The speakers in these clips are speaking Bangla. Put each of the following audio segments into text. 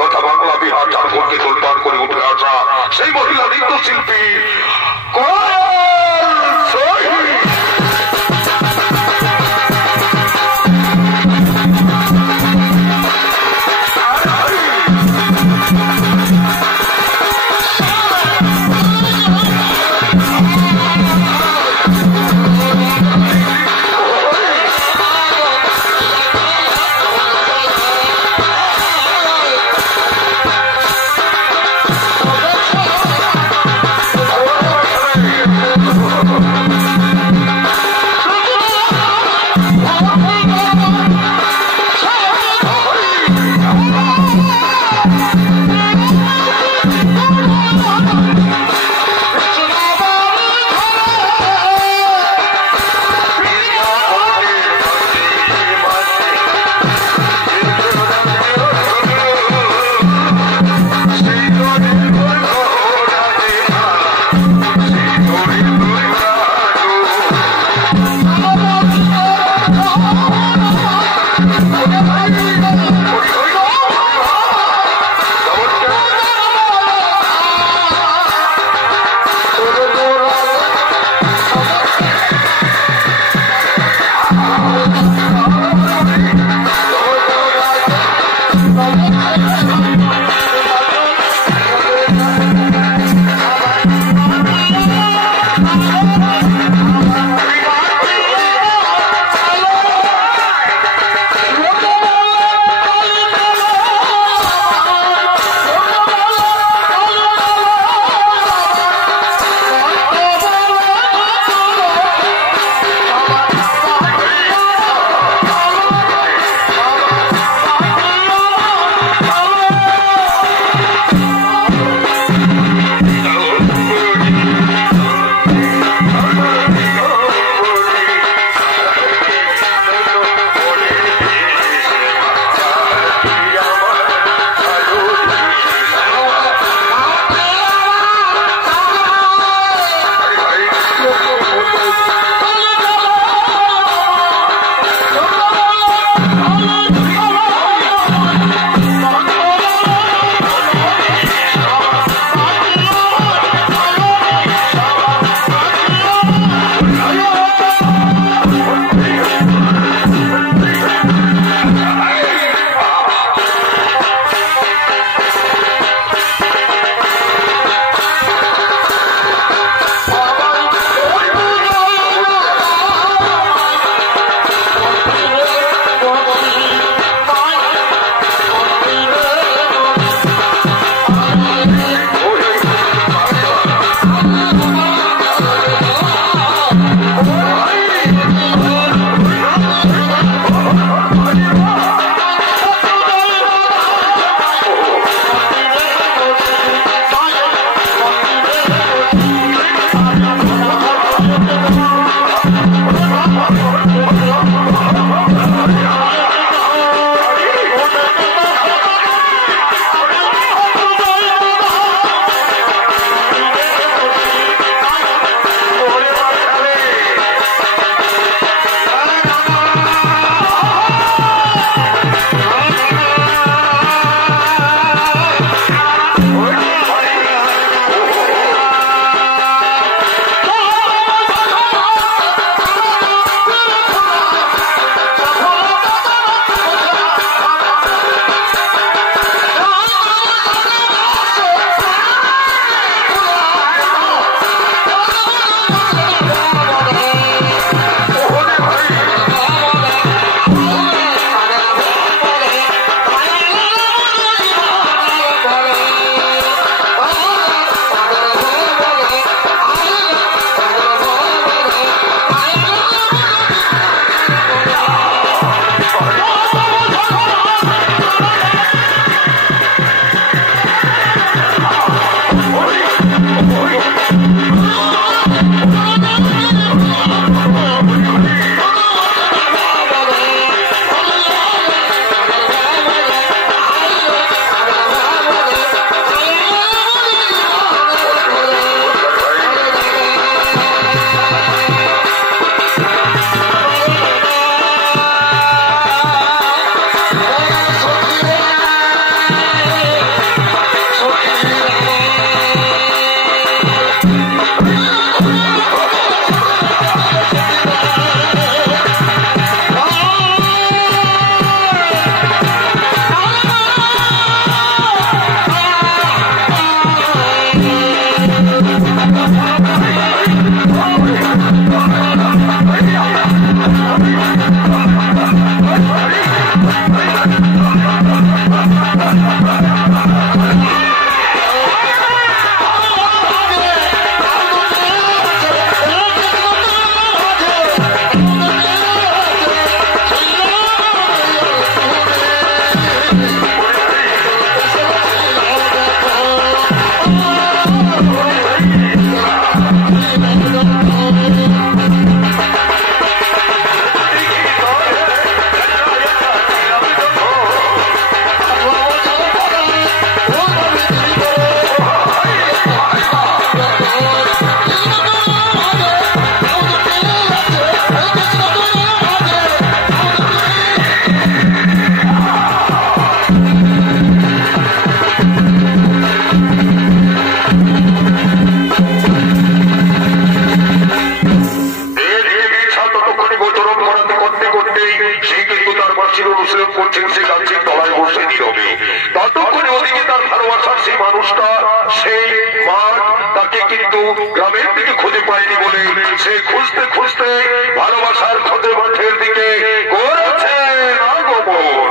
তথা বাংলা বিহার ঝাড়খণ্ডকে তোলপাড় করে উঠে আসা সেই মহিলা নৃত্যশিল্পী কাছে কাছে তলায় বসে নীরবে। ততক্ষণে ওদিকে তার ভালোবাসার সেই মানুষটা, সেই মাঠ, তাকে কিন্তু গ্রামের দিকে খুঁজে পায়নি বলে সে খুঁজতে খুঁজতে ভালোবাসার খোঁজে মাঠের দিকে করেছে আগমন।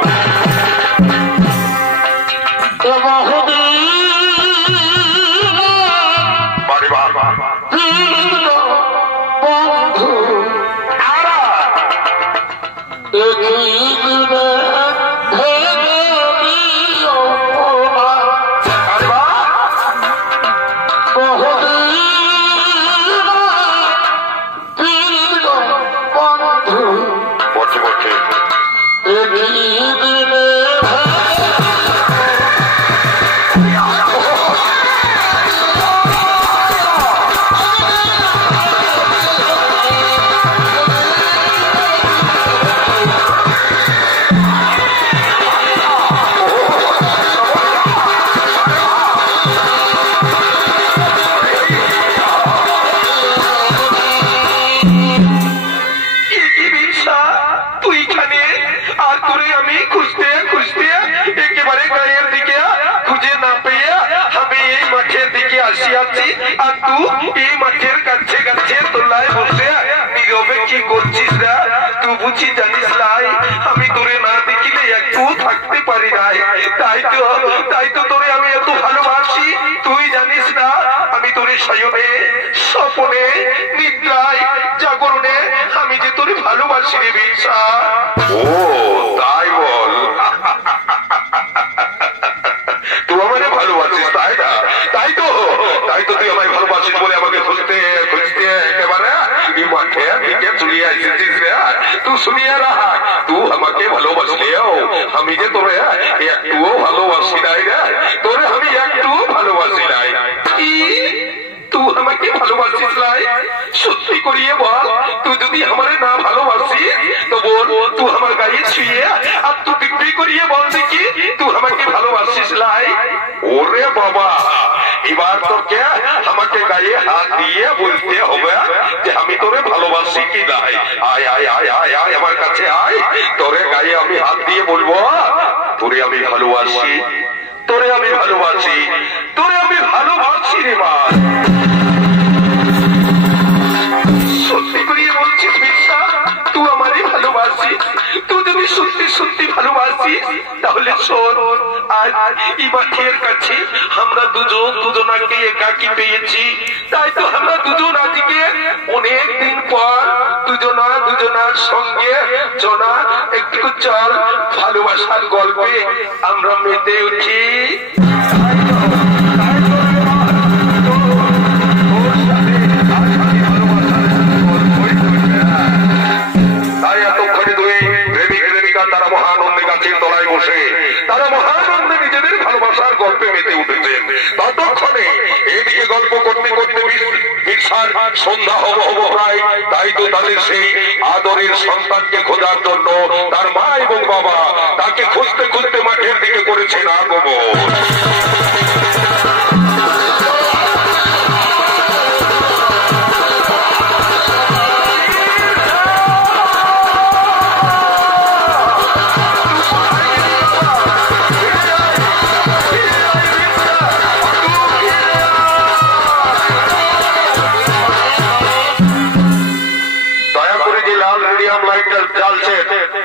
আমি তোরে না দেখিলে একটু থাকতে পারি নাই, তাই তো তোরে আমি এত ভালোবাসি। তুই জানিস না আমি তোরে শয়নে, স্বপনে, নিদ্রায়, জাগরণে আমি যে তোরে ভালোবাসি রে বিরসা। ও তাই বল, তুই আমাকে ভালোবাসিস তাই না? তাই তো তুই আমায় ভালোবাসিস বলে আমাকে খুঁজতে খুঁজতে একেবারে মাঠে দিকে চলে আসিস রে। তুই শুনিয়ে রাখা, তুই আমাকে ভালোবাসলেও আমি যে তোরে একটুও ভালোবাসি নাই রে, তোরে আমি একটু ভালোবাসি নাই। তুই আমাকে ভালোবাসিস নাই? সত্যি করিয়ে বল, তুই যদি আমারে না ভালোবাসিস তো বল, তুই আমার গায়ে ছুঁয়ে আর তুই বিক্রি করিয়ে বল দেখি তুই আমাকে ভালোবাসিস নাই। ওরে বাবা, এবার তোকে আমাকে গায়ে হাত দিয়ে বলতে হবে যে আমি তোরে ভালোবাসি কি নাই। আয় আয় আয় আয় আয় আমার কাছে আয়, তোরে গায়ে আমি হাত দিয়ে বলবো তোরে আমি ভালোবাসি, তোরে আমি ভালোবাসি, তোরে আমি ভালোবাসি রে মা। সত্যি করিয়ে বলছিস বিরসা, তুই আমারই ভালোবাসিস? তুই যদি সত্যি সত্যি ভালোবাসিস তাহলে শোন, আজ এই মাঠের কাছে আমরা দুজনাকে একাকি পেয়েছি, তাই তো আমরা দুজন আজকে অনেক দিন পর দুজনার সঙ্গে জনা একটু চল ভালোবাসার গল্পে আমরা মেতে উঠি। তারা মহানন্দে গাছের তলায় বসে তারা মহানন্দে নিজেদের ভালোবাসার গল্পে মেতে উঠেছেন। ততক্ষণে এদিকে গল্প করতে করতে বিরসার সন্ধ্যা হব প্রায়। তাই তো তাদের সেই আদরের সন্তানকে খোঁজার জন্য তার মা এবং বাবা তাকে খুঁজতে খুঁজতে মাঠের দিকে করেছেন আগমন।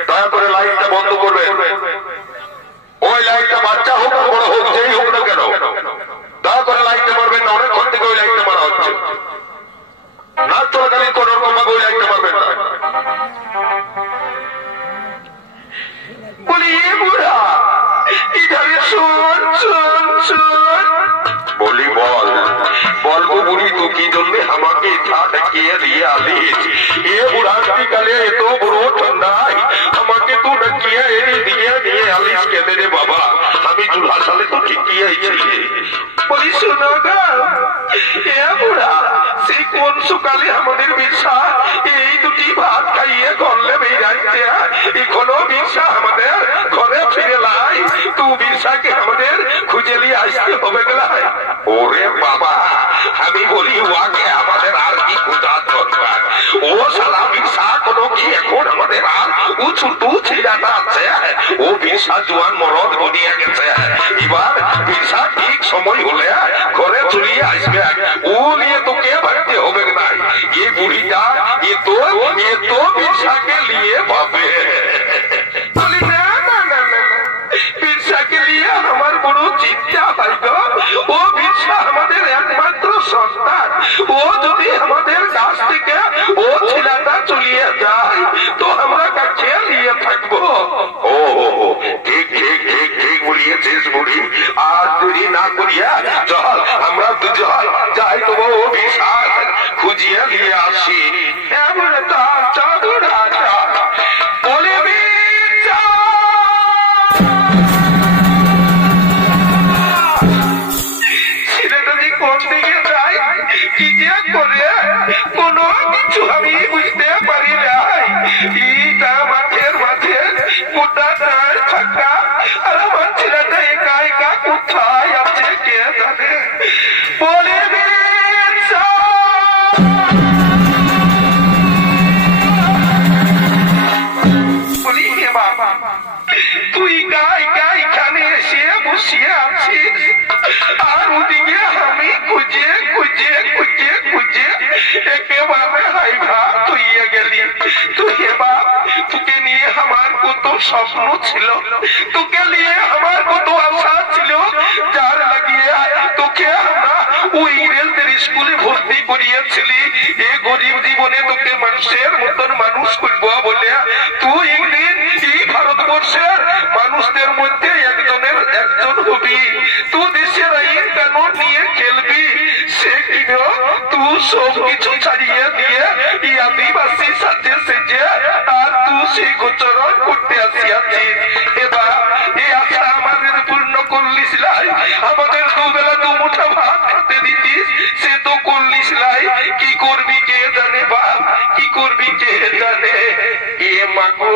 দয়া করে লাইটটা বন্ধ করবেন। ওই লাইটটা বাচ্চা হোক আর বড় হোক, যেই হোক না কেন, দয়া করে লাইটটা মারবেন না। অনেকক্ষণ থেকে ওই লাইটটা মারা হচ্ছে, না চলাকালীন কোন রকম ভাবে ওই লাইটটা মারবেন না। বলি বুড়া ইধারে শোন শোন শোন। বলি বল, বলবো বুড়ি তুই কি জন্য আমাকে ইথা ঢাকিয়ে দিয়ে আলিস? এ বুড়াটি কালে এত বড় ঠান্ডায় আমাকে তুই ঢাকিয়ে দিয়ে দিয়ে আলিস কেঁদে রে বাবা? আমি চুলা সালে তো ঠিকই আইছি। বলি শোনো গা এ বুড়া, সেই কোন সকালে আমাদের বিরসা এই দুটি ভাত খাইয়ে করলে বেড়াইছে, এখনো বিরসা আমাদের ঘরে ফিরে লাই। তুই বিরসাকে আমাদের খুঁজে নিয়ে আসতে হবে গেলাই। ওরে বাবা, আমি বলি ওয়াকে আমাদের আর কি খোঁজা দরকার? ও ও শালা বিশা কোনো কি এখন আমাদের আর উঁচু টু ছিলাটা আছে ও বিশা জোয়ান মরদ বনিয়ে গেছে এবার বিশা ঠিক সময় হলে ঘরে চলিয়ে আসবে ও নিয়ে তোকে ভাবতে হবে না ये बुढ़िया ये तो बिरसा के लिए भावे बोली ना ना ना ना बिरसा के लिए हमारे बड़ो चिंता है गो वो बिरसा हमारे एकमात्र संतान वो यदि हमारे दास থেকে वो ছিলাটা চলিয়ে যায় তো আমরা কাছে নিয়ে থাকবো ও ঠিক ঠিক ঠিক ঠিক বলিয়েছিস বুড়ি আর দেরি না করিয়া চল আমরা দুজন যাই তো ও বিরসা খুঁজিয়ে নিয়ে আসি এমন চাদু রাজা বলে ছেলেটা যে কোন দিকে যায় কি যে করে কোনো কিছু আমি বুঝতে পারি না এইটা মাঠের মাঝে গোটা দাঁড় থাকা আর আমার ছেলেটা একা একা কোথায় আছে কে জানে বলে তুই গাই গাই খানে এসে বসিয়ে আছিস আর ওদিকে আমি খুঁজে খুঁজে খুঁজে খুঁজে একেবারে হাইভা তুইয়ে গেলি তুই এবার তোকে নিয়ে আমার কত স্বপ্ন ছিল তোকে নিয়ে আমার কত আশা ছিল যার লাগিয়ে তোকে আমরা ওই রেলদের স্কুলে ভর্তি করিয়েছিলি এ গরিব জীবনে তোকে মানুষের মতন মানুষ করবো বলে তুই একদিন এই ভারতবর্ষের মানুষদের মধ্যে একজন হবি তুই দেশের আইন কানুন নিয়ে খেলবি সে কিনো তুই সব কিছু ছাড়িয়ে দিয়ে এই আদিবাসী সাথে সেজে আর তুই সেই গোচরণ করতে আসিয়াছিস এবার এই আশা আমাদের পূর্ণ করলিস লাই আমাদের দুবেলা দু মুঠা ভাত খেতে দিতিস সে তো করলিস লাই কি করবি কে জানে বাপ কি করবি কে জানে এ মাগো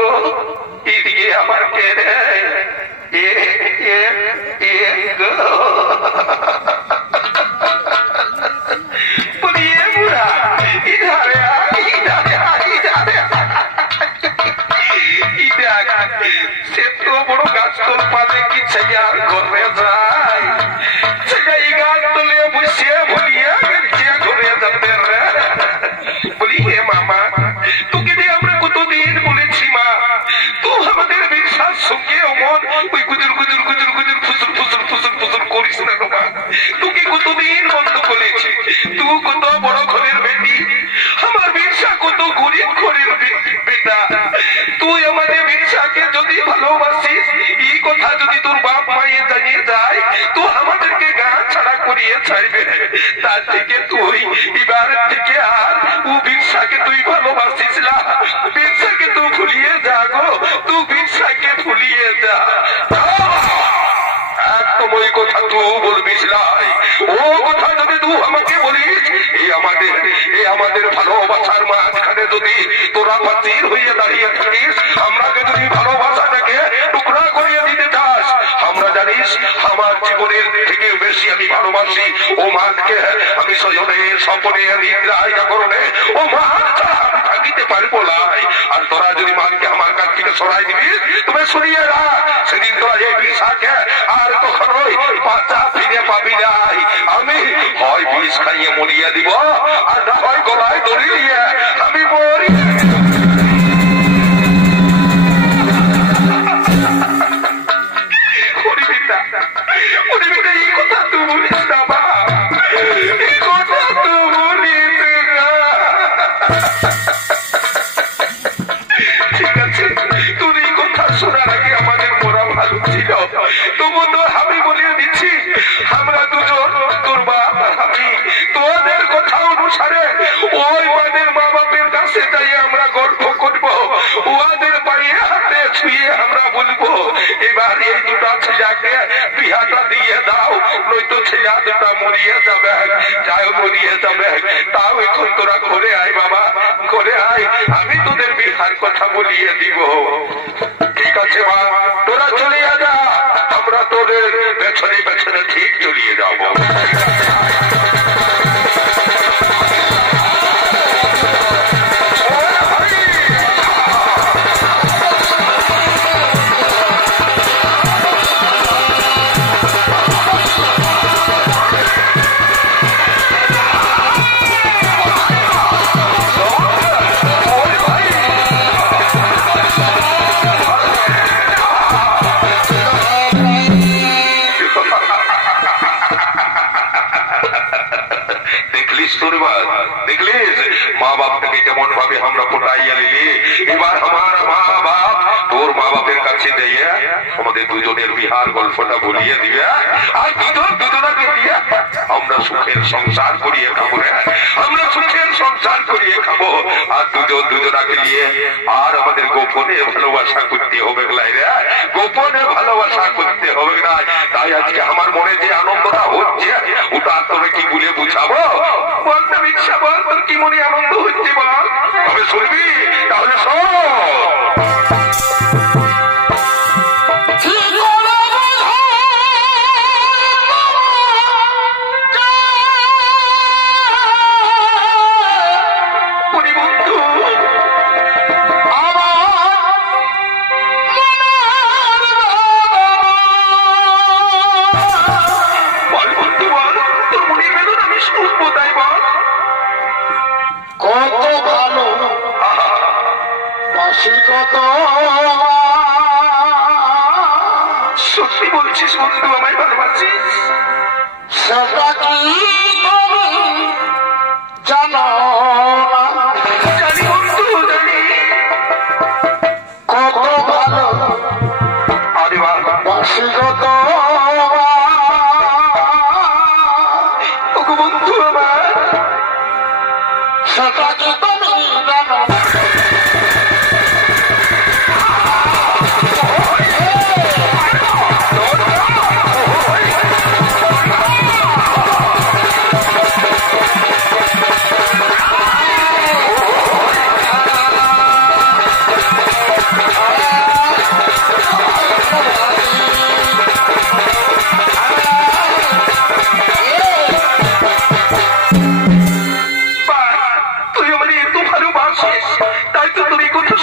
এদিকে আমার কে রে বলিয়ে বুড়া ইধারে সে তো বড় গাছ তোর পালে কি ছেয়ার ঘরে যায় এই গাছ তোলে বসে বলিয়ে ঘুরে যাবে রে বলি হে মামা তোকে যে আমরা কতদিন বলেছি মা তুই আমাদের বিশ্বাস সঙ্গে অমন ওই গুজুর গুজুর গুজুর গুজুর ফুসুর ফুসুর ফুসুর ফুসুর করিস না মা তোকে কতদিন বন্ধ করেছি তুই কত বড় ঘরের বেটি আমার বিরসা কত গরিব ঘরের বেটা তুই আমাদের বিরসাকে যদি ভালোবাসিস এই কথা যদি তোর বাপ মায়ে জানিয়ে যায় তো আমাদেরকে গা ছাড়া করিয়ে ছাড়বে তার থেকে তুই এবার থেকে আর ও বিরসাকে তুই ভালোবাসিস না বিরসাকে তুই ভুলিয়ে যা গো তুই বিরসাকে ভুলিয়ে যা একদম ওই কথা তুই বলবিস লাই ও কথা যদি তুই আমাকে বলিস এই আমাদের ভালোবাসার মাঝখানে যদি তোরা বাতিল হয়ে দাঁড়িয়ে থাকিস আমরাকে যদি ভালোবাসাটাকে টুকরা করিয়ে দিতে চাস আমরা জানিস আমার জীবনের থেকে বেশি আমি ভালোবাসি ও মাকে আমি সজনের স্বপনে নিদ্রায় জাগরণে ও মা আমি থাকিতে পারবো নাই আর তোরা যদি মাকে আমার কাছ থেকে সরাই দিবি তুমি শুনিয়ে রাখ সেদিন তোরা এই বিষাকে আর কখনোই বাচ্চা ফিরে পাবি নাই আমি হয় বিষ খাইয়ে মরিয়ে দিব আর না হয় গলায় দড়ি দিয়ে আমি মরি এই কথা তুই বলিস না বা এই কথা তুই বলিস না ঠিক আছে তোর এই কথা শোনার আগে আমাদের মোরা ভালো ছিল তবু তো আমি বলিয়ে দিচ্ছি আমরা দুজন তোর বাপ আমি তোদের কথা অনুসারে ওই মাদের মা বাপের কাছে যাই আমরা গল্প করবো ওদের পায়ে হাতে ছুঁয়ে আমরা বলবো এবার এই দুটা ছেলেকে বিহাটা দিয়ে দাও নয়তো ছেলে দুটা মরিয়ে যাবে যাই মরিয়ে যাবে তাও এখন তোরা ঘরে আয় বাবা ঘরে আয় আমি তোদের বিহার কথা বলিয়ে দিব ঠিক আছে মা তোরা চলে যা আমরা তোদের পেছনে পেছনে ঠিক চলিয়ে যাবো ও তেমন ভাবে আমরা ফোটাইয়া নিলি, এবার আমার মা বাপ তোর মা বাপের কাছে দিয়ে আমাদের দুজনের বিহার গল্পটা বলিয়ে দিবে, আর দুজনাকে দিয়ে আমরা সুখের সংসার করিয়ে খাবো। আমরা সুখের সংসার করিয়ে খাবো, আর দুজনাকে নিয়ে আর আমাদের গোপনে ভালোবাসা করতে হবে না, গোপনে ভালোবাসা করতে হবে না। তাই আজকে আমার মনে যে আনন্দটা হচ্ছে ওটা তোকে কি বলে বুঝাবো? বলতে ইচ্ছা বল, তোর কি মনে আনন্দ হচ্ছে বল? তবে শুনবি, তাহলে শোন। সত্যি বলছিস বন্ধু, আমায় ভালোবাসিস? সেটা কি জানো না? জানি বন্ধু, জানি। কত ভালো আরে বাসি কত বন্ধু আমার, সেটা কি তুমি জানো?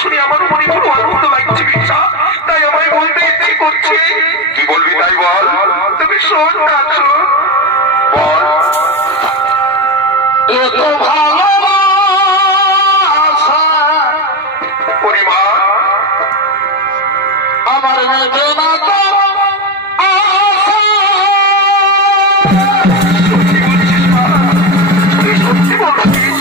শুনে আমার মনে বড় আনন্দ লাগছে বিশা, তাই আমায় বলতে ইচ্ছে করছে। তুই বলবি তাই বল। তুমি শোন না, শোন বল। এত ভালোবাসা পরিমাণ আমার মেঘে না তো সত্যি বলছিস?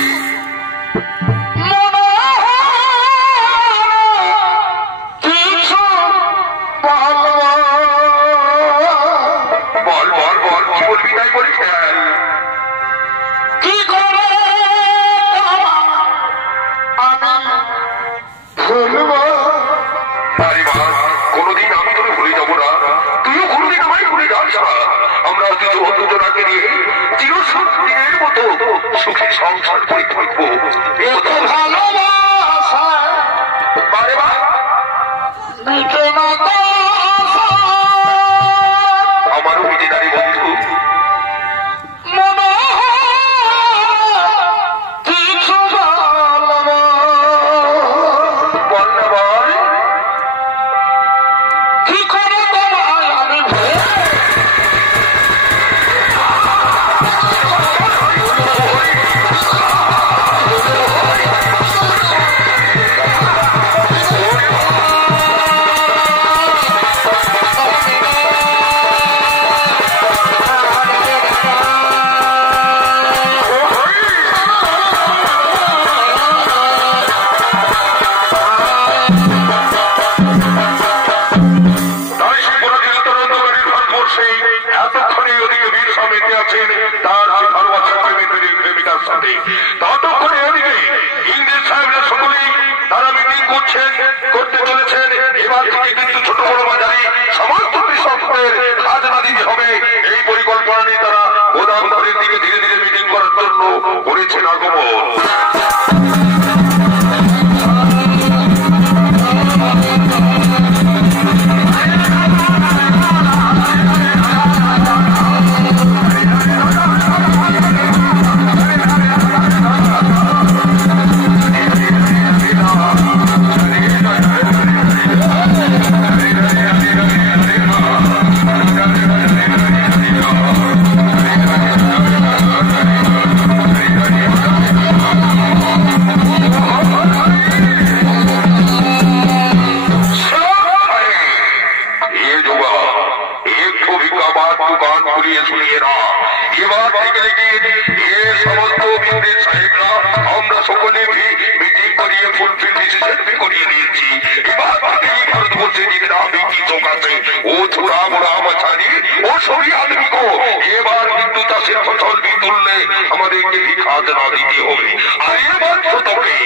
কোনদিন আমি তোকে ভুলে যাবো না, তুইও কোনদিন আমায় ভুলে যাস না। আমরা দুজনাকে নিয়ে চিরসত্যের মতো সুখী সংসার করে থাকবো। আমারও বিজেদারি বন্ধু ততক্ষণে ওদিকে ইংরেজ সাহেবরা সকলেই তারা মিটিং করতে চলেছেন। এবার থেকে কিন্তু ছোট বড় বাজারে সমস্ত কৃষকদের খাজনা দিতে হবে, এই পরিকল্পনা নিয়ে তারা গোদামদারের দিকে ধীরে ধীরে মিটিং করার জন্য করেছেন আগমন। একটু গান ঘুরিয়ে শুনিয়ে না। এবার থেকে এ সমস্ত বিদ্যুৎ সাহেবরা আমরা সকলে মিটিং করিয়ে ফুলফিল ডিসিশন করিয়ে নিয়েছি। এবার থেকে এই ভারতবর্ষে जितना भी चीजों का से वो छोड़ा बड़ा मचानी वो सभी आदमी को এবার কিন্তু চাষের ফসল भी তুললে আমাদেরকে भी খাজনা দিতে হবে। আর এবার তোকে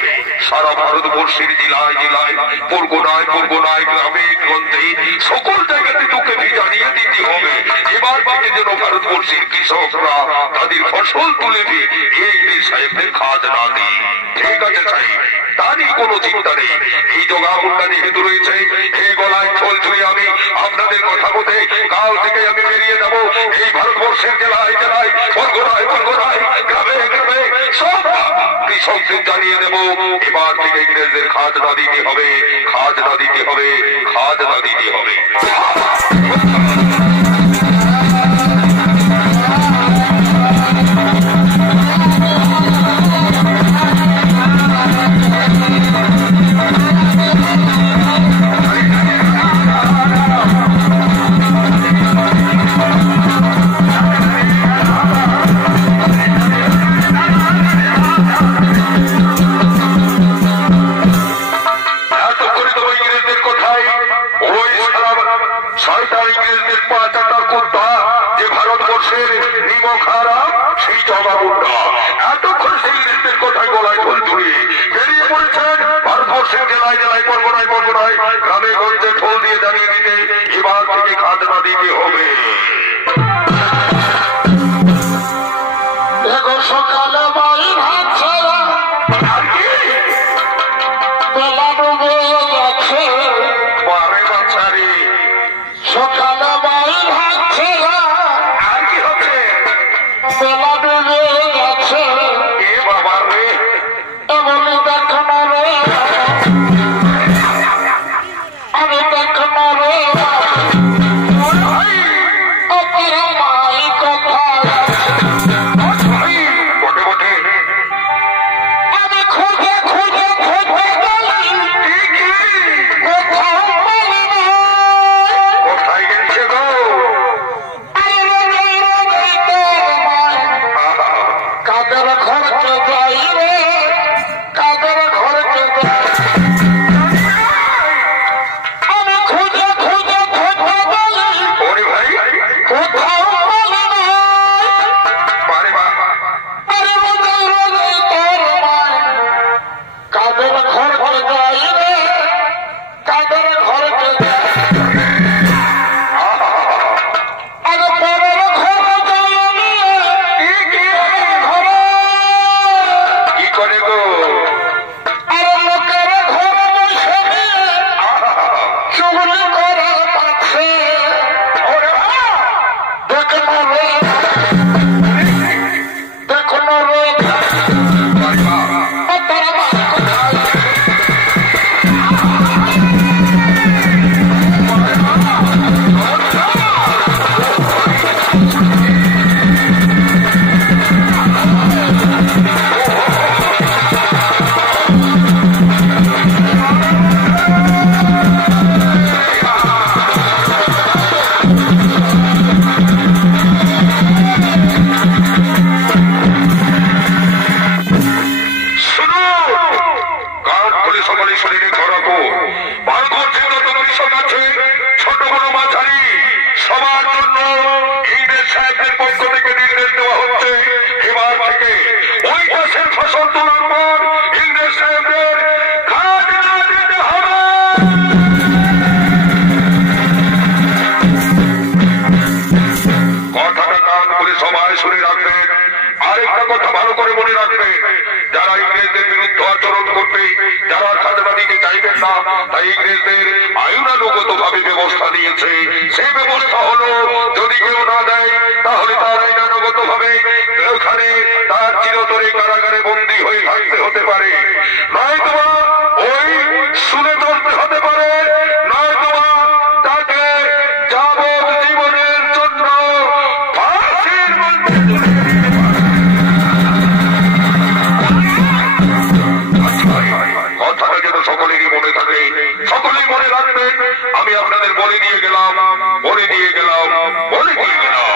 সারা ভারতবর্ষের জেলায় জেলায় পরগনায় পরগনায় গ্রামে গঞ্জে সকল জায়গাতে তোকে भी জানিয়ে দিতে হবে। এবার থেকে যেন ভারতবর্ষের কৃষকরা তাদের ফসল তুলে भी এই সাহেবদের খাজনা দিই। ঠিক আছে সাহেব, তারই কোনো চিন্তা নেই। এই জগামুন্ডা যেহেতু রয়েছে এই গলায় ছোল ছুঁয়ে আমি আপনাদের কথা মতে কাল থেকে আমি বেরিয়ে যাব এই ভারতবর্ষের জেলায় জেলায় পরগনায় পরগনায় গ্রামে গ্রামে সব কৃষকদের জানিয়ে দেব এবার থেকে ইংরেজদের খাজনা দিতে হবে, খাজনা দিতে হবে, খাজনা দিতে হবে। গ্রামে গঞ্জে ঢোল দিয়ে জানিয়ে দিতে এবার থেকে খাজনা দিতে হবে। সকালে বাড়ি ভাত ছাড়া বেলা ডুবে গেছে, বারে বাচ্চারি সকালে বাড়ি ভাত ছাড়া আর কি হবে বেলা ডুবে গেছে। এ বাবা রে এমনি দেখো না রে বলে দিয়ে গেলাম বলে দিয়ে গেলাম বলে দিয়ে গেলাম।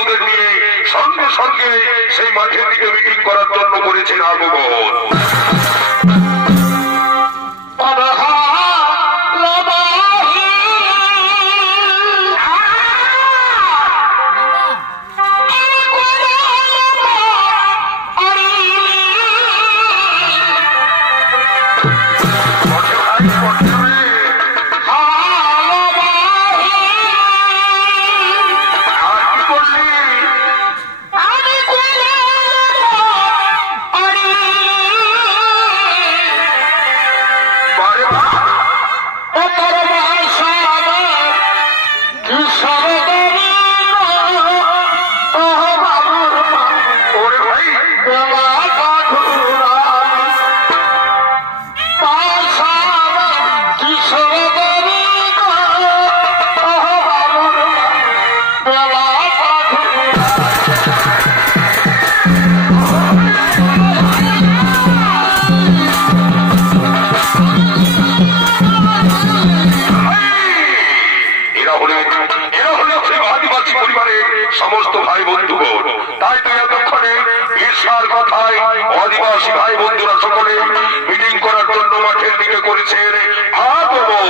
বন্ধুদের নিয়ে সঙ্গে সঙ্গে সেই মাঠের দিকে মিটিং করার জন্য করেছেন আগমন। সমস্ত ভাই বন্ধুগণ, তাই তো এতক্ষণে ঈর্ষার কথায় আদিবাসী ভাই বন্ধুরা সকলে মিটিং করার জন্য মাঠের দিকে করেছেন আগমন।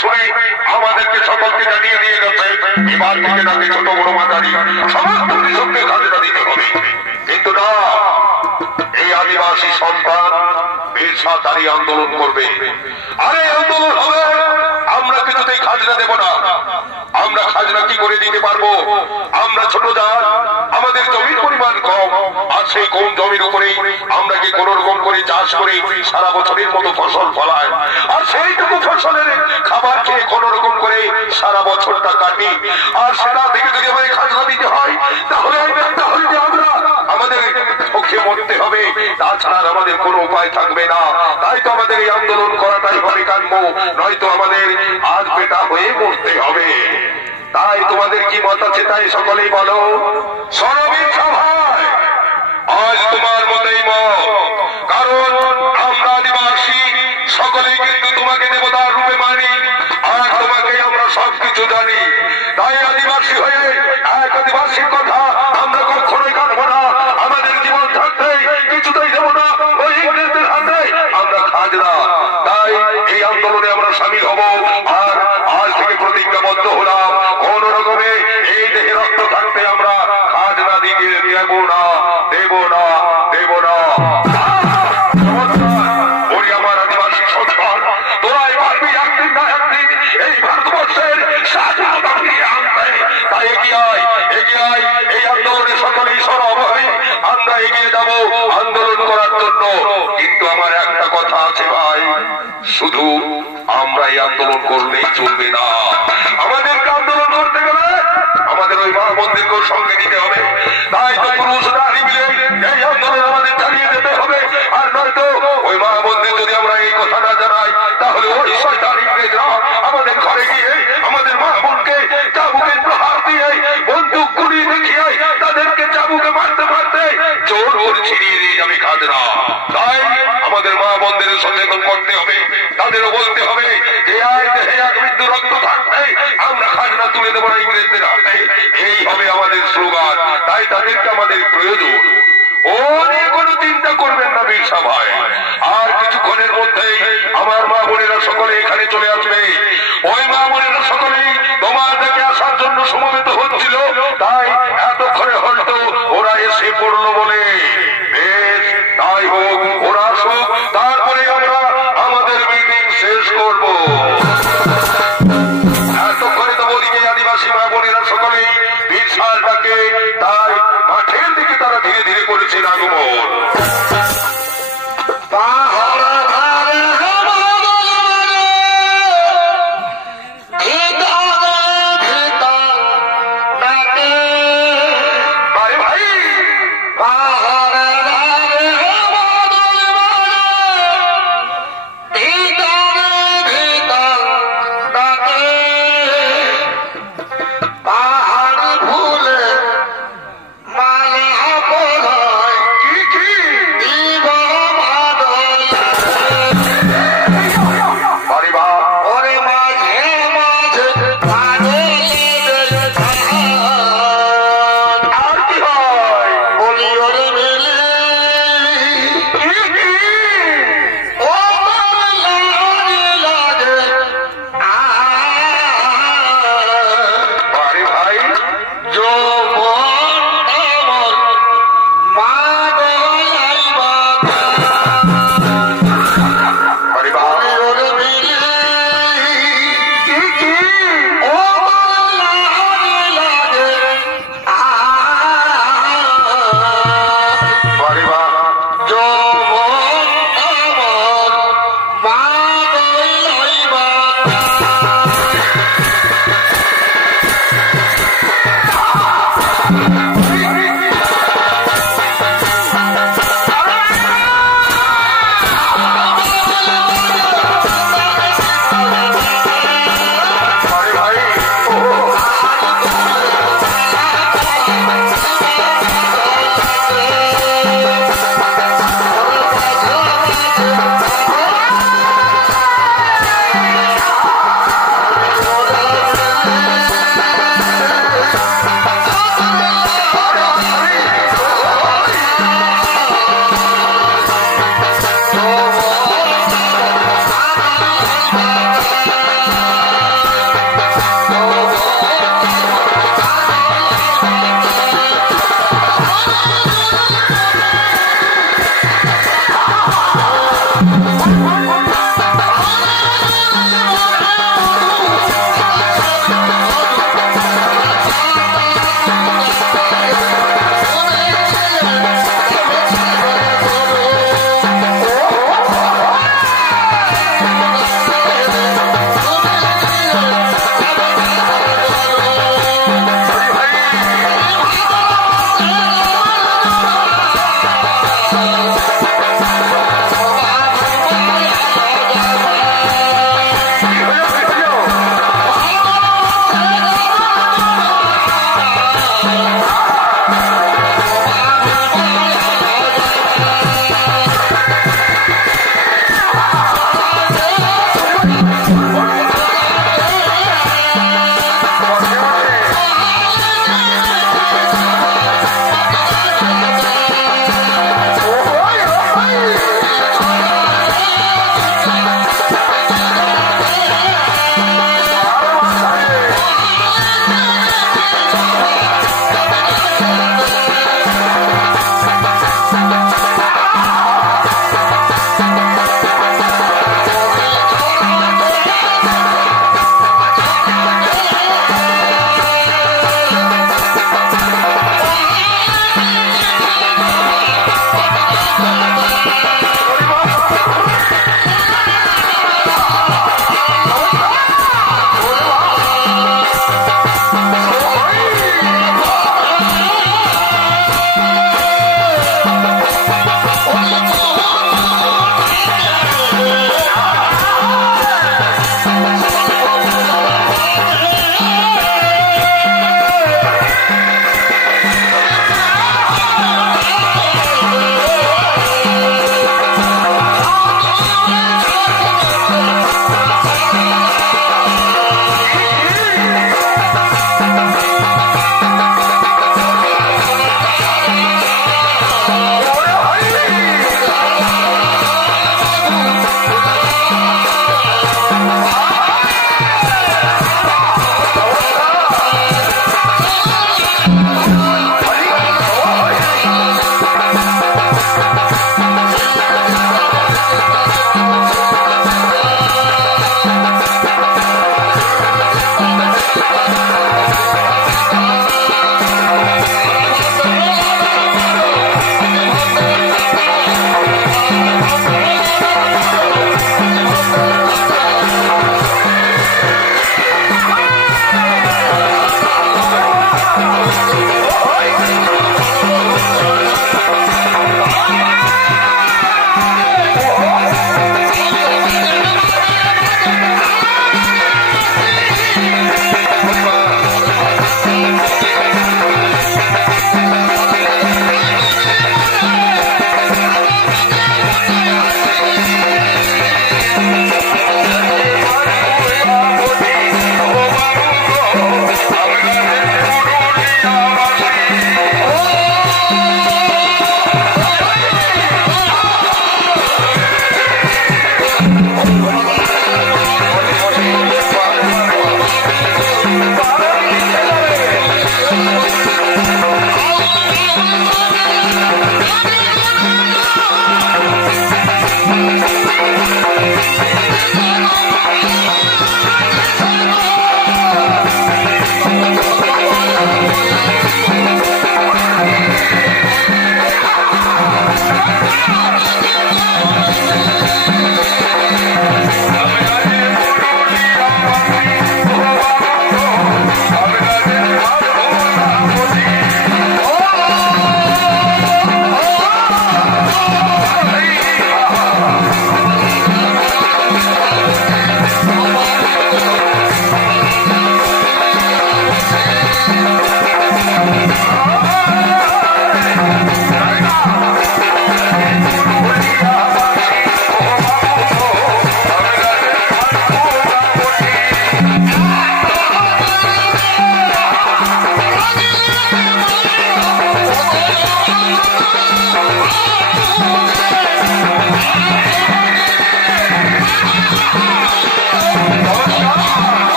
শুনে আমাদেরকে সকলকে জানিয়ে দিয়ে গেছে এবার থেকে তাকে ছোট বড় মাঝারি সমস্ত কৃষককে খাজনা দিতে হবে। কিন্তু না, এই আদিবাসী সন্তান পেশাদারি আন্দোলন করবে। আরে আন্দোলন হবে, আমরা কিছুতেই খাজনা দেব না। আমরা খাজনা কি করে দিতে পারবো? আমরা ছোট জাত, আমাদের জমির পরিমাণ কম, আর সেই কম জমির উপরে আমরা কি কোন রকম করে চাষ করে সারা বছরের মতো ফসল ফলাই, আর সেইটুকু ফসলের খাবার খেয়ে কোন রকম করে সারা বছরটা কাটি, আর সেটা থেকে যদি আমাদের খাজনা দিতে হয় তাহলে আমরা আমাদের পক্ষে মরতে হবে, তাছাড়া আমাদের কোনো উপায় থাকবে না। তাই তো আমাদের এই আন্দোলন করাটাই হবে কাম্য, নয়তো আমাদের আজ পেটা হয়ে মরতে হবে। তাই তোমাদের কি মত আছে তাই সকলেই বলো। সরবীর সভায় আজ তোমার মতেই মত, কারণ আমরা আদিবাসী সকলেই কিন্তু তোমাকে দেবতার রূপে মানি, আর তোমাকে আমরা সবকিছু জানি। তাই আদিবাসী হয়ে এক আদিবাসীর কথা আমরা কখনোই কাটবো না। আমাদের জীবন থাকতে কিছুতেই দেবো না ওই ইংরেজদের হাতে আমরা খাজনা। তাই এই আন্দোলনে আমরা সামিল হব, আর আজ থেকে প্রতিজ্ঞাবদ্ধ হলাম কোন রকমে এই দেহে রক্ত থাকতে আমরা খাজনা দিকে দেব না, দেব না, দেব না। ওই আমার আদিবাসী সন্তান, তোরা পারবি একদিন না একদিন এই ভারতবর্ষের স্বাধীনতা ফিরিয়ে আনতে। তাই এগিয়ে আয়, এগিয়ে আয়, এই আন্দোলনে সকলেই সরব হয়ে আমরা এগিয়ে যাব আন্দোলন করার জন্য। কিন্তু আমার একটা কথা আছে ভাই, শুধু আমরা এই আন্দোলন করলেই চলবে না। আমাদেরকে আন্দোলন করতে গেলে আমাদের ওই মা মন্দিরকেও সঙ্গে নিতে হবে। তাই তো পুরুষ নারী মিলে এই আন্দোলন আমাদের চালিয়ে যেতে হবে। আর নয়তো ওই মা মন্দির যদি আমরা এই কথা না জানাই তাহলে ওই শয়তান ইংরেজরা আমাদের ঘরে গিয়ে আমাদের মা বোনকে চাবুকে প্রহার দিয়ে বন্দুক গুলি দেখিয়ে তাদেরকে চাবুকে মারতে মারতে জোর করে ছিনিয়ে দিয়ে যাবে খাজনা। তাই আমাদের মা বোনদের সচেতন করতে হবে, তাদেরও বলতে হবে যে এক মৃত্যু রক্ত থাকতে আমরা খাজনা তুলে দেবো না ইংরেজদের হাতে। এই হবে আমাদের স্লোগান। তাই তাদেরকে আমাদের প্রয়োজন। ও নিয়ে কোনো চিন্তা করবেন না বীর সভায়। আর কিছুক্ষণের মধ্যেই আমার মা বোনেরা সকলে এখানে চলে আসবে। ওই মা বোনেরা সকলেই তোমার দেখে আসার জন্য সমবেত হচ্ছিল। তাই এতক্ষণে হয়তো ওরা এসে পড়লো বলে বেশ, তাই হোক, ওরা আসুক, তারপরে আমরা আমাদের মিটিং শেষ করব। এতক্ষণে তো বলি আদিবাসী মা বোনেরা সকলেই বিশালটাকে তাই মাঠের দিকে তারা ধীরে ধীরে করেছেন আগমন।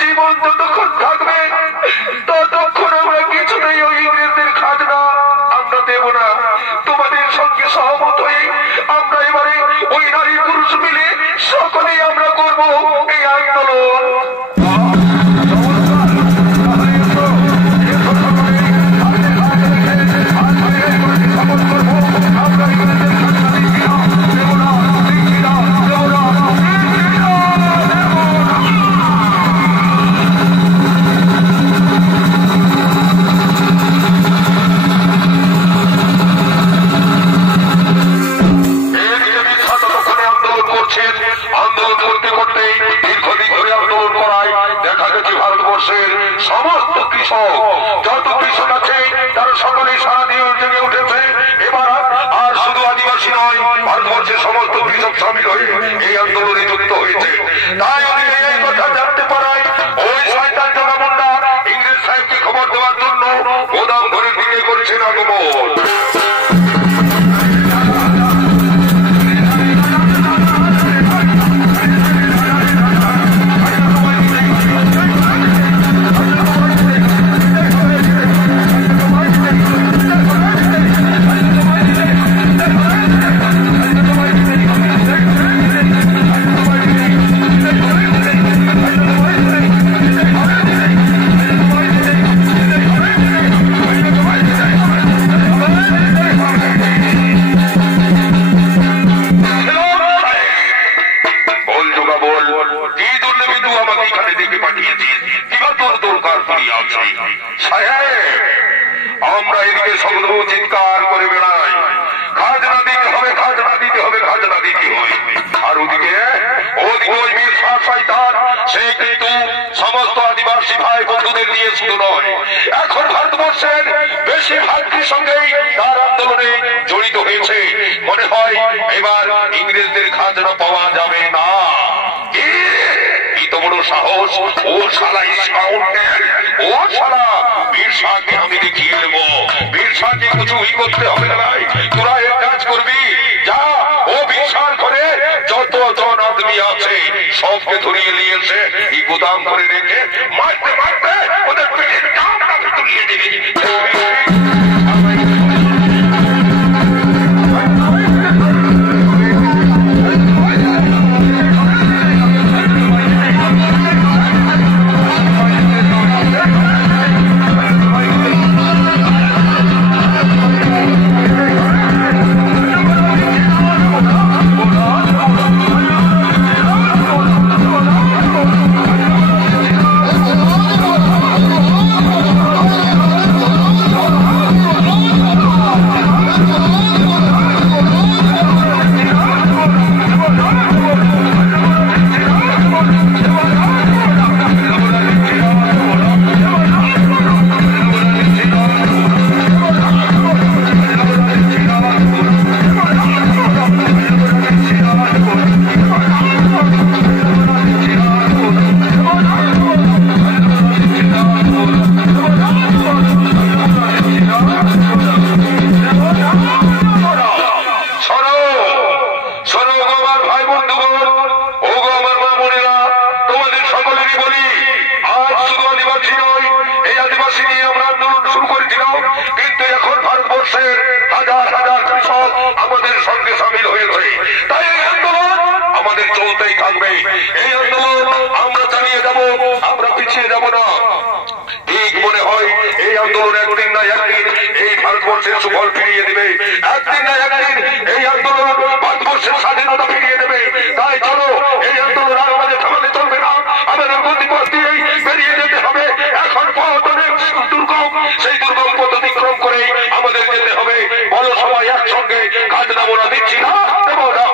জীবন যতক্ষণ থাকবে ততক্ষণ আমরা কিছুতে জেগে উঠেছে। এবার আর শুধু আদিবাসী নয়, ভারতবর্ষের সমস্ত কৃষক সামিল হয়ে এই আন্দোলনে যুক্ত হয়েছে। তাই আমি এই কথা জানতে পারাই ওই শয়তান জনমুন্ডা ইংরেজ সাহেবকে খবর দেওয়ার জন্য গোদাম ঘরের দিকে করছেন আগমন। আমরা এদিকে শব্দ চিৎকার করে বেড়াই, খাজনা দিতে হবে, খাজনা দিতে হবে, খাজনা দিতে হয়। আর ওদিকে ওই বীর শয়তান সে কিন্তু সমস্ত আদিবাসী ভাই বন্ধুদের নিয়ে শুধু নয়, এখন ভারতবর্ষের বেশিরভাগটির সঙ্গেই তার আন্দোলনে জড়িত হয়েছে। মনে হয় এবার ইংরেজদের খাজনা পাওয়া যাবে না। এত বড় সাহস! ও শালা স্কাউন্টের, ও শালা বীর শাহকে আমি দেখিয়ে দেবো। বীর শাহকে কিছুই করতে হবে না ভাই, তোরা এক কাজ করবি, যা ও বীর শাহ করে যত জন আদমি আছে সবকে ধরিয়ে নিয়ে এসে এই গোদাম করে রেখে মারতে মারতে ওদের পেটের কামটা তুলিয়ে দিবি। সুফল ফিরিয়ে দেবে, একদিন না একদিন এই আন্দোলন ভারতবর্ষের স্বাধীনতা ফিরিয়ে দেবে। তাই চলো এই আন্দোলন আর আমাদের থামালে চলবে না, আমাদের গতিপথ দিয়েই বেরিয়ে যেতে হবে। এখন পথ অনেক দুর্গম, সেই দুর্গম পথ অতিক্রম করে আমাদের যেতে হবে। বলো সবাই একসঙ্গে, খাজনা মোরা দিচ্ছি না, দেবো না।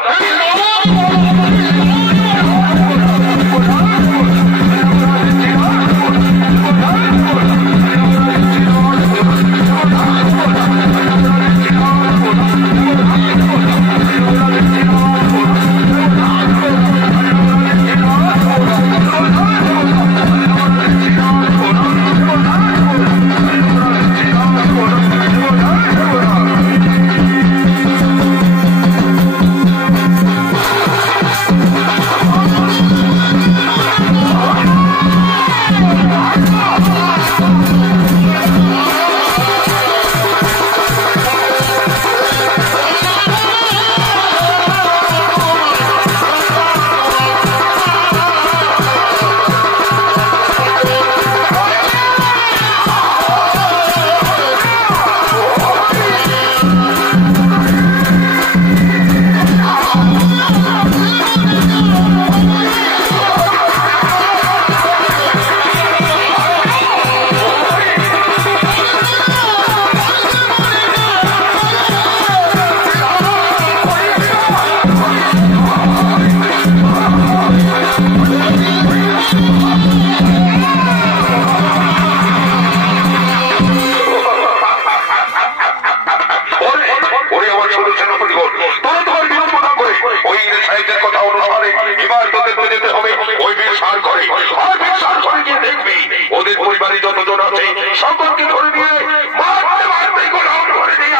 সকলকে ধরে নিয়ে মারতে মারতে গোলাম ধরে নিয়ে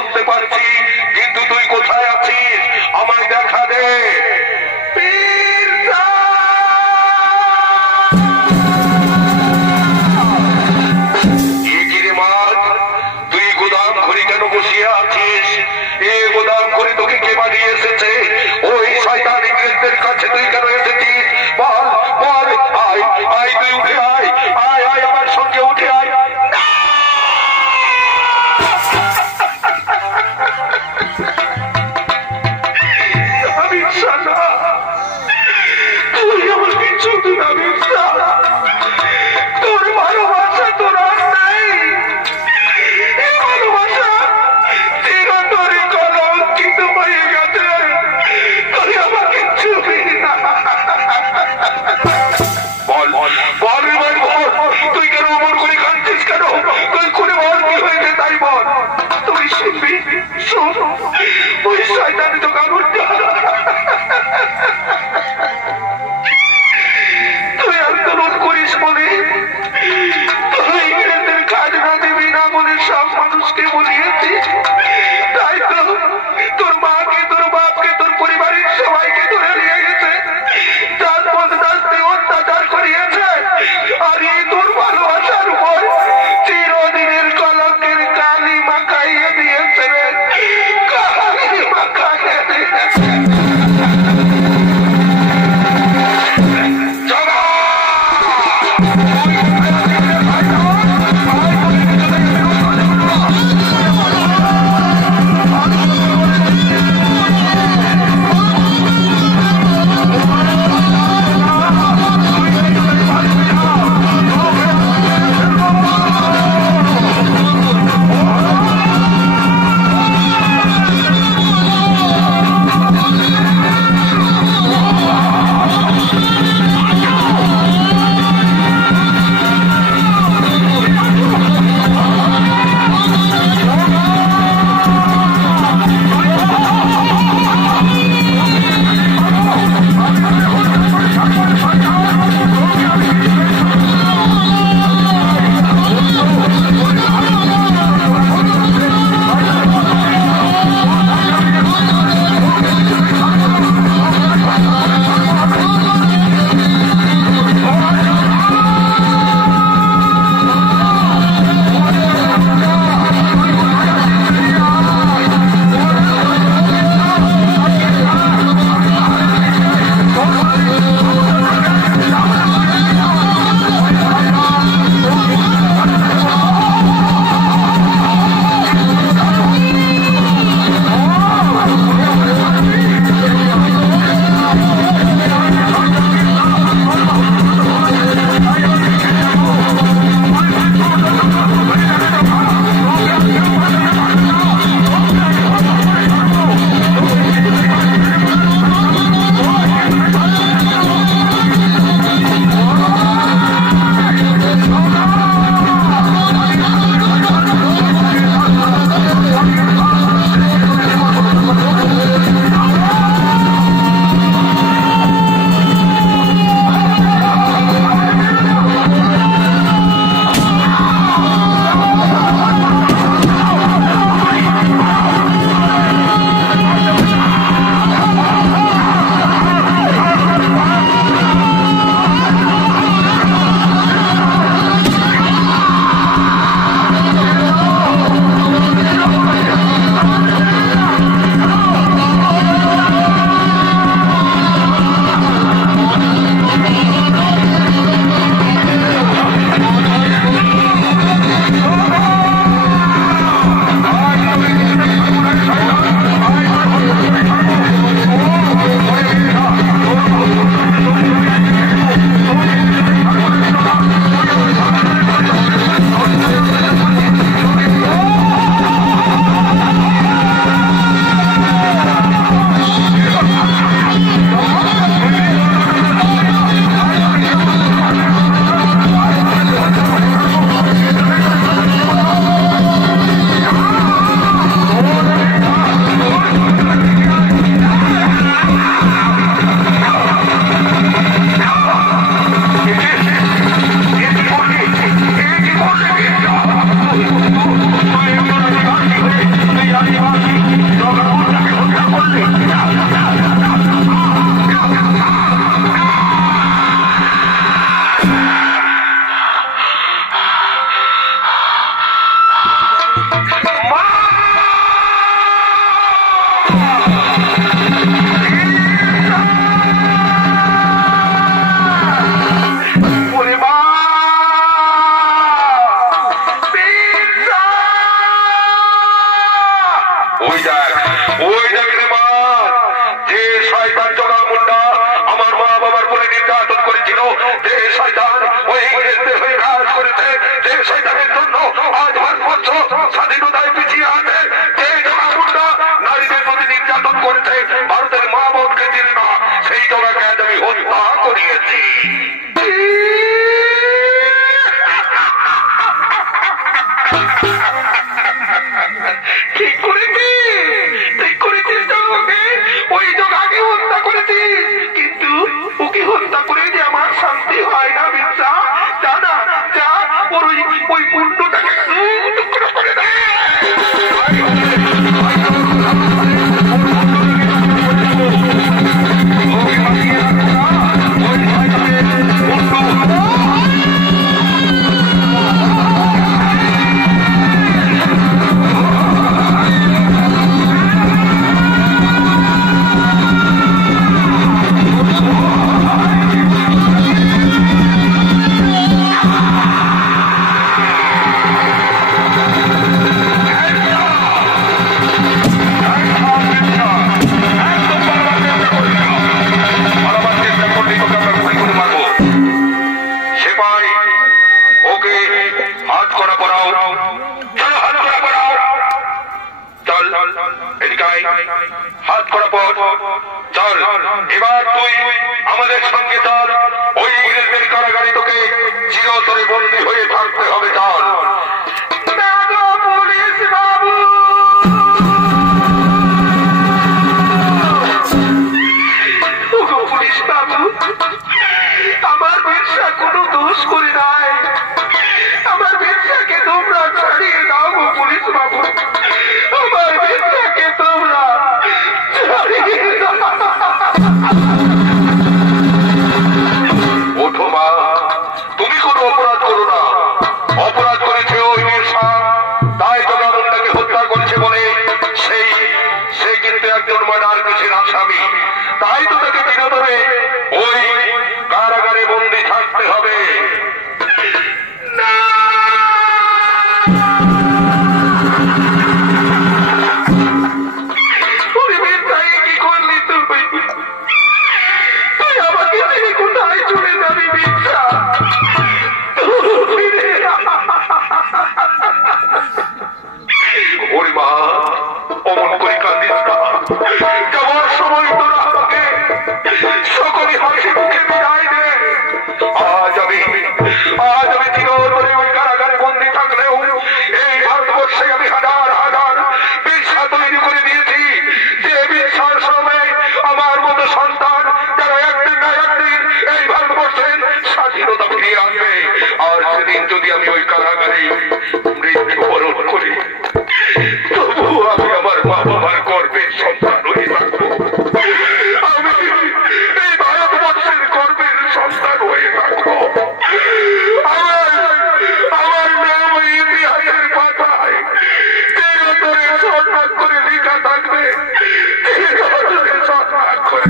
শুনতে পাচ্ছি, কিন্তু তুই কোথায় আছিস? আমায় দেখা দে। তুই গোদাম ঘড়ি কেন বসিয়ে আছিস? এ গোদাম ঘড়ি তোকে কে বানিয়ে এসেছে? ওই শয়তান ইংরেজদের কাছে তুই কেন এসেছিস? বল বল, আয় আয়, তুই উঠে আয়, আয় আয় আমার সঙ্গে উঠে আয়। আমি সাদা, তুই আমার কিছু তুই, আমি সাদা, তোর ভালোবাসা তোর আর নাই। এই ভালোবাসা চিরতরে কলঙ্কিত হয়ে গেছে, তুই আমাকে ছুবি না। বল বল বল, তুই কেন অমর করে কাঁদছিস কেন? তুই করে বল, কি হয়েছে তাই বল। তুই শুনবি, শোন, ওই শয়তানি তো কাগজটা তুই আন্দোলন করিস বলে, তুই ইংরেজদের খাজনা দিবি না বলে সব মানুষকে বলিয়েছিস। তাই তো তোর মাকে, তোর বাপকে, তোর পরিবারের সবাইকে ধরে নিয়ে গেছে, তার বদনাস্তে অত্যাচার করিয়েছে। আর এই তোর ভালোবাসার উপর চিরদিনের কলঙ্কের কালি মাখাইয়ে দিয়েছে, কালি মাখাইয়ে দিয়েছে। ওই দেখ রে মা, যে শয়তান জগা মুন্ডা আমার মা বাবার বলে নির্যাতন করেছিল, যে শয়তান ওই ইংরেজদের হয়ে কাজ করেছে, যে শয়তানের জন্য আজ ভারতবর্ষ স্বাধীনতায় পিছিয়ে আছে, যে জগা মুন্ডা নারীদের প্রতি নির্যাতন করেছে, ভারতের মা বোনকে চিনে না, সেই জগাকে আজ আমি হত্যা করিয়েছি। ঠিক করেছিস জগাকে, ওই জগাকে হত্যা করেছিস, কিন্তু ওকে হত্যা করে যে আমার শান্তি হয় না বিদ্যা, জানা যা ওর ওই পুণ্যটাকে টুকরো করে দেয়। হাত করা পর চল, এবার তুই আমাদের সঙ্গে চল, ওই ইংরেজদের কারাগারে তোকে চিরতরে বন্দী হয়ে থাকতে হবে। চল। পুলিশ বাবু, পুলিশ বাবু, আমার বিরসা কোনো দোষ করে নাই, আমার বিরসাকে তোমরা ছাড়িয়ে দাও গো পুলিশ বাবু, আমার বিরসাকে তোমরা ছাড়িয়ে দাও। ওঠো মা, তুমি কোনো অপরাধ করো না, অপরাধ করেছে ওই বিরসা, তাই জগামুন্ডাকে হত্যা করেছে বলে সে কিন্তু একজন মার্ডার কেসের আসামি, তাই তো তাকে চিরতরে ওই কারাগারে বন্দী থাকতে হবে। কি করলি তুই আমাকে ছেড়ে কোথায় চলে যাবি বিরসা? ওরে মা, অমন করে কান্দিস না, যাওয়ার সময় তোরা আমাকে সকলে হাসি মুখে বিদায় দে। আজ আমি চিরতরে ওই কারাগারে বন্দী থাকলেও এই ভারতবর্ষে আমি হাজার হাজার বিরসা তৈরি করে দিয়েছি, যে বিরসার সময় আমার মতো সন্তান যারা একদিন না একদিন এই ভারতবর্ষের স্বাধীনতা ফিরিয়ে আনবে। আর সেদিন যদি আমি ওই কারাগারে মৃত্যুবরণ করি, তবুও আমি আমার মা বাবার গর্বের সন্তান হয়ে থাকবো, আমি এই ভারতবর্ষের গর্বের সন্তান হয়ে থাকবো। আমার নাম ইতিহাসের পাতায় চিরতরে স্বর্ণাক্ষরে করে লেখা থাকবে, চিরতরে স্বর্ণাক্ষরে